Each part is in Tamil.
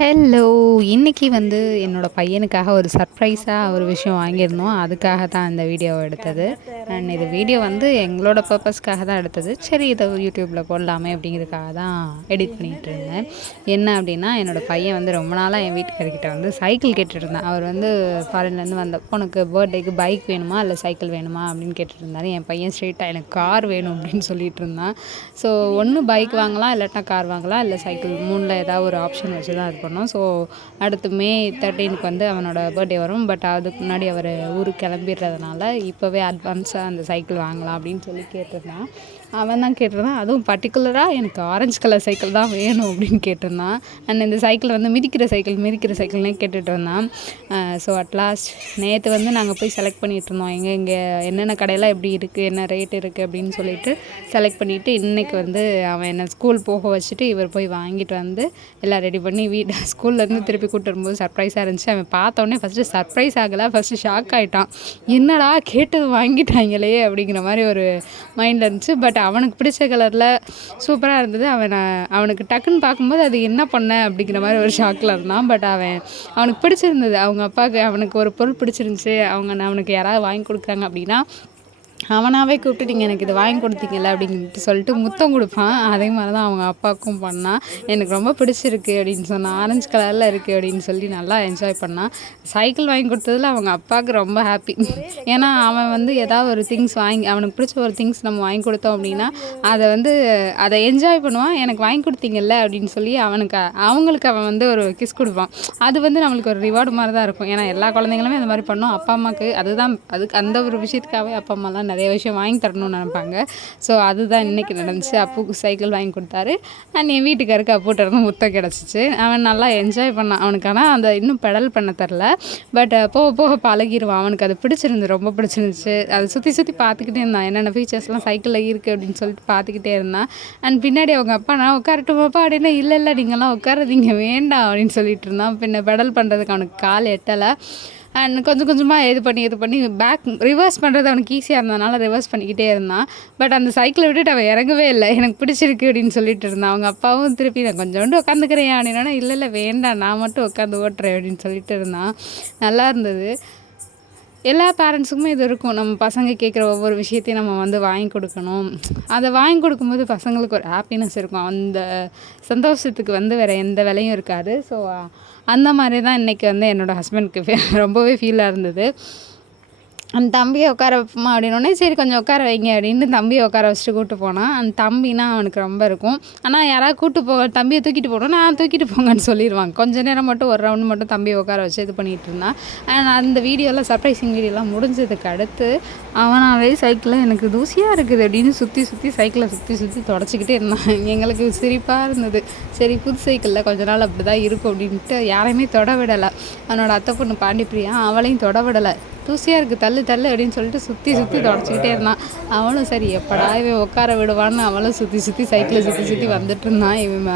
ஹலோ இன்றைக்கி வந்து என்னோடய பையனுக்காக ஒரு சர்ப்ரைஸாக ஒரு விஷயம் வாங்கியிருந்தோம். அதுக்காக தான் இந்த வீடியோவை எடுத்தது. அண்ட் இது வீடியோ வந்து எங்களோட பர்பஸ்க்காக தான் எடுத்தது. சரி இதை யூடியூப்பில் போடலாமே அப்படிங்கிறதுக்காக தான் எடிட் பண்ணிகிட்டு இருந்தேன். என்ன அப்படின்னா என்னோடய பையன் வந்து ரொம்ப நாளாக என் வீட்டுக்காரர்கிட்ட வந்து சைக்கிள் கேட்டுட்டு இருந்தான் அவர் வந்து ஃபாரின்லேருந்து வந்த உனக்கு பர்த்டேக்கு பைக் வேணுமா இல்லை சைக்கிள் வேணுமா அப்படின்னு கேட்டுட்டு இருந்தார் என் பையன் ஸ்ட்ரெயிட்டாக எனக்கு கார் வேணும் அப்படின்னு சொல்லிட்டு இருந்தான் ஸோ ஒன்று பைக் வாங்கலாம் இல்லாட்டா கார் வாங்கலாம் இல்லை சைக்கிள் மூணில் ஏதாவது ஒரு ஆப்ஷன் வச்சு தான் இது பண்ணோம். ஸோ அடுத்து மே தேர்ட்டீனுக்கு வந்து அவனோட பர்த்டே வரும். பட் அதுக்கு முன்னாடி அவர் ஊருக்கு கிளம்பிடுறதுனால இப்போவே அட்வான்ஸாக அந்த சைக்கிள் வாங்கலாம் அப்படின்னு சொல்லி கேட்டிருந்தான். அவன் தான் கேட்டிருந்தான். அதுவும் பர்டிகுலராக எனக்கு ஆரஞ்சு கலர் சைக்கிள் தான் வேணும் அப்படின்னு கேட்டிருந்தான். அண்ட் இந்த சைக்கிள் வந்து மிதிக்கிற சைக்கிள் மிதிக்கிற சைக்கிள்னே கேட்டுட்டு இருந்தான் ஸோ அட்லாஸ்ட் நேற்று வந்து நாங்கள் போய் செலக்ட் பண்ணிகிட்டு இருந்தோம். எங்கே இங்கே என்னென்ன கடையெல்லாம் எப்படி இருக்குது என்ன ரேட் இருக்குது அப்படின்னு சொல்லிட்டு செலக்ட் பண்ணிவிட்டு இன்றைக்கி வந்து அவன் என்ன ஸ்கூல் போக வச்சுட்டு இவர் போய் வாங்கிட்டு வந்து எல்லாம் ரெடி பண்ணி வீட்டு ஸ்கூல்லேருந்து திருப்பி கூப்பிட்டு வரும்போது சர்ப்ரைஸாக இருந்துச்சு. அவன் பார்த்தோன்னே ஃபஸ்ட்டு சர்ப்ரைஸ் ஆகலை ஃபஸ்ட்டு ஷாக் ஆகிட்டான் என்னடா கேட்டது வாங்கிட்டாங்களே அப்படிங்கிற மாதிரி ஒரு மைண்டில் இருந்துச்சு. பட் அவனுக்கு பிடிச்ச கலரில் சூப்பராக இருந்தது. அவன் அவனுக்கு டக்குன்னு பார்க்கும்போது அது என்ன பண்ண அப்படிங்கிற மாதிரி ஒரு ஷாக்கில் இருந்தான். பட் அவன் அவனுக்கு பிடிச்சிருந்தது. அவங்க அப்பாவுக்கு அவனுக்கு ஒரு பொருள் பிடிச்சிருந்துச்சு. அவங்க அவனுக்கு யாராவது வாங்கி கொடுக்குறாங்க அப்படின்னா அவனாகவே கூப்பிட்டு எனக்கு இது வாங்கி கொடுத்தீங்கல்ல அப்படின்ட்டு சொல்லிட்டு முத்தம் கொடுப்பான். அதே மாதிரி தான் அவங்க அப்பாவுக்கும் பண்ணான் எனக்கு ரொம்ப பிடிச்சிருக்கு அப்படின்னு சொன்னான் ஆரஞ்சு கலரில் இருக்குது அப்படின்னு சொல்லி நல்லா என்ஜாய் பண்ணான் சைக்கிள் வாங்கி கொடுத்ததில் அவங்க அப்பாவுக்கு ரொம்ப ஹாப்பி ஏன்னா அவன் வந்து ஏதாவது ஒரு திங்ஸ் வாங்கி அவனுக்கு பிடிச்ச ஒரு திங்ஸ் நம்ம வாங்கி கொடுத்தோம் அப்படின்னா அதை வந்து அதை என்ஜாய் பண்ணுவான். எனக்கு வாங்கி கொடுத்தீங்கல்ல அப்படின்னு சொல்லி அவனுக்கு அவங்களுக்கு அவன் வந்து ஒரு கிஸ் கொடுப்பான். அது வந்து நம்மளுக்கு ஒரு ரிவார்டு மாதிரி தான் இருக்கும். ஏன்னா எல்லா குழந்தைங்களுமே அந்த மாதிரி பண்ணோம். அப்பா அம்மாவுக்கு அதுதான் அதுக்கு அந்த ஒரு விஷயத்துக்காகவே அப்பா அம்மாலாம் நிறைய விஷயம் வாங்கி தரணும்னு நினைப்பாங்க. ஸோ அதுதான் இன்றைக்கி நடந்துச்சு. அப்புக்கு சைக்கிள் வாங்கி கொடுத்தாரு. அண்ட் என் வீட்டுக்காருக்கு அப்புகிட்ட இருந்து முத்தம் கிடச்சிச்சு. அவன் நல்லா என்ஜாய் பண்ணான். அவனுக்கு ஆனால் அந்த இன்னும் பெடல் பண்ண தெரில. பட் போக போக பழகிடுவான் அவனுக்கு அது பிடிச்சிருந்து ரொம்ப பிடிச்சிருந்துச்சு. அதை சுற்றி சுற்றி பார்த்துக்கிட்டே இருந்தான். என்னென்ன ஃபீச்சர்ஸ்லாம் சைக்கிளில் இருக்குது அப்படின்னு சொல்லிட்டு பார்த்துக்கிட்டே இருந்தான். அண்ட் பின்னாடி அவங்க அப்பா நான் உட்காரட்டுமாப்பா அப்படின்னா இல்லை இல்லை நீங்கள்லாம் உட்காரதீங்க. வேண்டாம். அப்படின்னு சொல்லிட்டு இருந்தான். பின்ன பெடல் பண்ணுறதுக்கு அவனுக்கு கால் எட்டலை. அண்ட் கொஞ்சம் கொஞ்சமாக இது பண்ணி இது பண்ணி பேக் ரிவர்ஸ் பண்ணுறது அவனுக்கு ஈஸியாக இருந்ததுனால ரிவர்ஸ் பண்ணிக்கிட்டே இருந்தான். பட் அந்த சைக்கிளை விட்டுட்டு அவன் இறங்கவே இல்லை. எனக்கு பிடிச்சிருக்கு அப்படின்னு சொல்லிட்டு இருந்தான். அவங்க அப்பாவும் திருப்பி நான் கொஞ்சோண்டு உட்காந்துக்கிறேன் அப்படின்னா இல்லை இல்லை வேண்டாம். நான் மட்டும் உட்காந்து ஓட்டுறேன் அப்படின்னு சொல்லிட்டு இருந்தான். நல்லா இருந்தது. எல்லா பேரண்ட்ஸுக்குமே இது இருக்கும். நம்ம பசங்க கேட்குற ஒவ்வொரு விஷயத்தையும் நம்ம வந்து வாங்கி கொடுக்கணும். அதை வாங்கி கொடுக்கும்போது பசங்களுக்கு ஒரு ஹாப்பினஸ் இருக்கும். அந்த சந்தோஷத்துக்கு வந்து வேறு எந்த விலையும் இருக்காது. ஸோ அந்த மாதிரி தான் இன்றைக்கி வந்து என்னோடய ஹஸ்பண்ட்க்கு ரொம்பவே ஃபீலாக இருந்தது. அந்த தம்பியை உட்கார வைப்போமா அப்படின்னோடனே சரி கொஞ்சம் உட்கார வைங்க அப்படின்னு தம்பியை உட்கார வச்சுட்டு கூப்பிட்டு போனான் அந்த தம்பினா அவனுக்கு ரொம்ப இருக்கும். ஆனால் யாராவது கூப்பிட்டு போக தம்பியை தூக்கிட்டு போகணும் நான் தூக்கிட்டு போங்கன்னு சொல்லிடுவாங்க கொஞ்ச நேரம் மட்டும் ஒரு ரவுண்ட் மட்டும் தம்பியை உட்கார வச்சு இது பண்ணிகிட்டு இருந்தான் நான் அந்த வீடியோலாம் சர்ப்ரைசிங் வீடியோலாம் முடிஞ்சதுக்கு அடுத்து அவனாவே சைக்கிளில் எனக்கு தூசியாக இருக்குது அப்படின்னு சுற்றி சுற்றி சைக்கிளை சுற்றி சுற்றி தொடச்சிக்கிட்டே இருந்தான். எங்களுக்கு சிரிப்பாக இருந்தது. சரி புது சைக்கிளில் கொஞ்ச நாள் அப்படி தான் இருக்கும் அப்படின்ட்டு யாரையுமே தொட விடலை. அவனோட அத்தை பொண்ணு பாண்டிப்பிரியா அவளையும் தொட விடலை. தூசியாக இருக்குது தள்ளு தள்ளு அப்படின்னு சொல்லிட்டு சுற்றி சுற்றி தொடச்சிக்கிட்டே இருந்தான். அவனும் சரி எப்படா இவன் உட்கார விடுவான்னு அவளும் சுற்றி சுற்றி சைக்கிளை சுற்றி சுற்றி வந்துட்டு இருந்தான். இவன்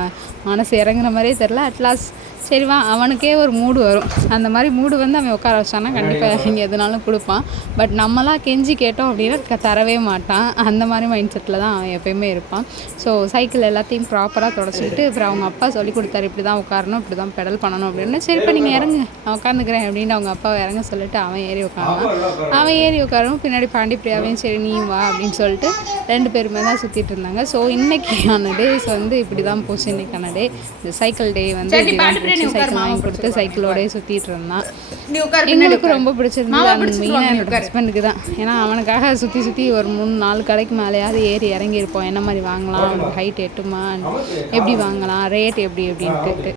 மனசு இறங்குற மாதிரியே தெரில அட்லாஸ்ட் சரி வா அவனுக்கே ஒரு மூடு வரும். அந்த மாதிரி மூடு வந்து அவன் உட்கார வச்சானா கண்டிப்பாக இங்கே எதுனாலும் கொடுப்பான். பட் நம்மளாம் கெஞ்சி கேட்டோம் அப்படின்னா தரவே மாட்டான். அந்த மாதிரி மைண்ட் செட்டில் தான் அவன் எப்பயுமே இருப்பான். ஸோ சைக்கிள் எல்லாத்தையும் ப்ராப்பராக தொடச்சிக்கிட்டு அப்புறம் அவங்க அப்பா சொல்லி கொடுத்தாரு இப்படி தான் உட்காரணும் இப்படி தான் பெடல் பண்ணணும் அப்படின்னு. சரி இப்போ நீங்கள் இறங்கு. நான் உட்காந்துக்கிறேன் அப்படின்னு அவங்க அப்பாவை இறங்க சொல்லிட்டு அவன் ஏறி உட்காந்தான் அவன் ஏறி உட்காரவும் பின்னாடி பாண்டிப்பிரியாவையும் சரி நீ வா அப்படின்னு சொல்லிட்டு ரெண்டு பேருமே தான் சுற்றிட்டு இருந்தாங்க. ஸோ இன்னைக்கான டேஸ் வந்து இப்படி தான் போச்சு. இன்னைக்கான டே இந்த சைக்கிள் டே வந்து சைக்கிள் வாங்கி கொடுத்து சைக்கிளோடய சுற்றிட்டு இருந்தான். எங்களுக்கு ரொம்ப பிடிச்சிருந்தது மெயினாக என்னோட ஹஸ்பண்டுக்கு தான். ஏன்னா அவனுக்காக சுற்றி சுற்றி ஒரு மூணு நாலு கடைக்கு மேலேயாவது ஏறி இறங்கியிருப்போம். என்ன மாதிரி வாங்கலாம்? ஹைட் எட்டுமா? எப்படி வாங்கலாம்? ரேட் எப்படி? அப்படின்ட்டு